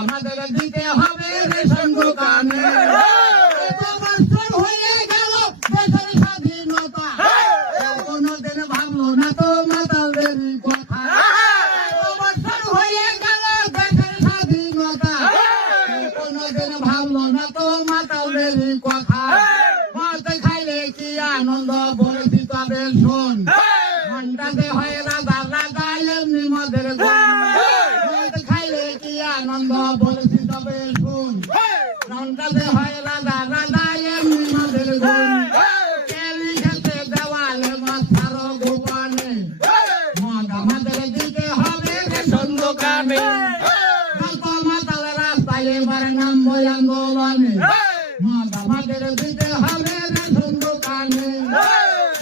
আমাদের দিতে হবে দোকানে হয়ে গেল দেশের হয়ে গেল দেশের স্বাধীনতা কোনোদিন ভাবলো না তো মাতালদের কথা মদ খাইলে আনন্দ বলেছি তবে শোন ঘন্টাতে হয় রাজা আনন্দ বলেছি তবে শুন। ঘন্টাতে হয় রাজা রাজা এমনি মদের গুণ। কে লিখেছে দেওয়ালে মাথারো গোপানে। মদ আমাদের দিতে হবে রেশন দোকানে গল্প মাতালে রাস্তায় এবার নামবো আন্দোলনে। মদ আমাদের দিতে হবে রেশন দোকানে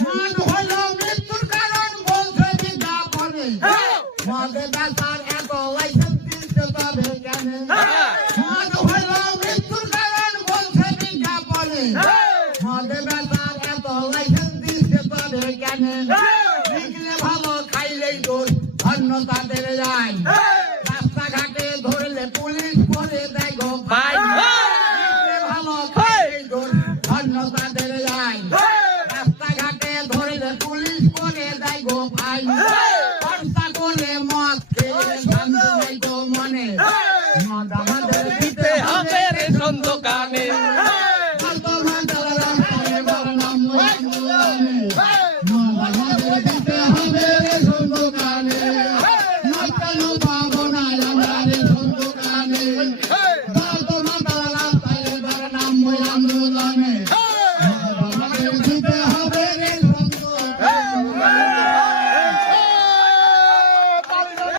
মদ হলো মৃত্যুর কারণ বলছে বিজ্ঞাপনে। মদে বেচার এত লাইসেন্স ভালো খাইলেই দোষ অন্য তাদের যায় রাস্তাঘাটে ধরলে পুলিশ করে দেয় গো ভাই ভালো খাইলেই দোষ অন্য তাদের যায় রাস্তাঘাটে ধরলে পুলিশ করে দেয় গো ভাই দিতে হবে রেশন দোকানে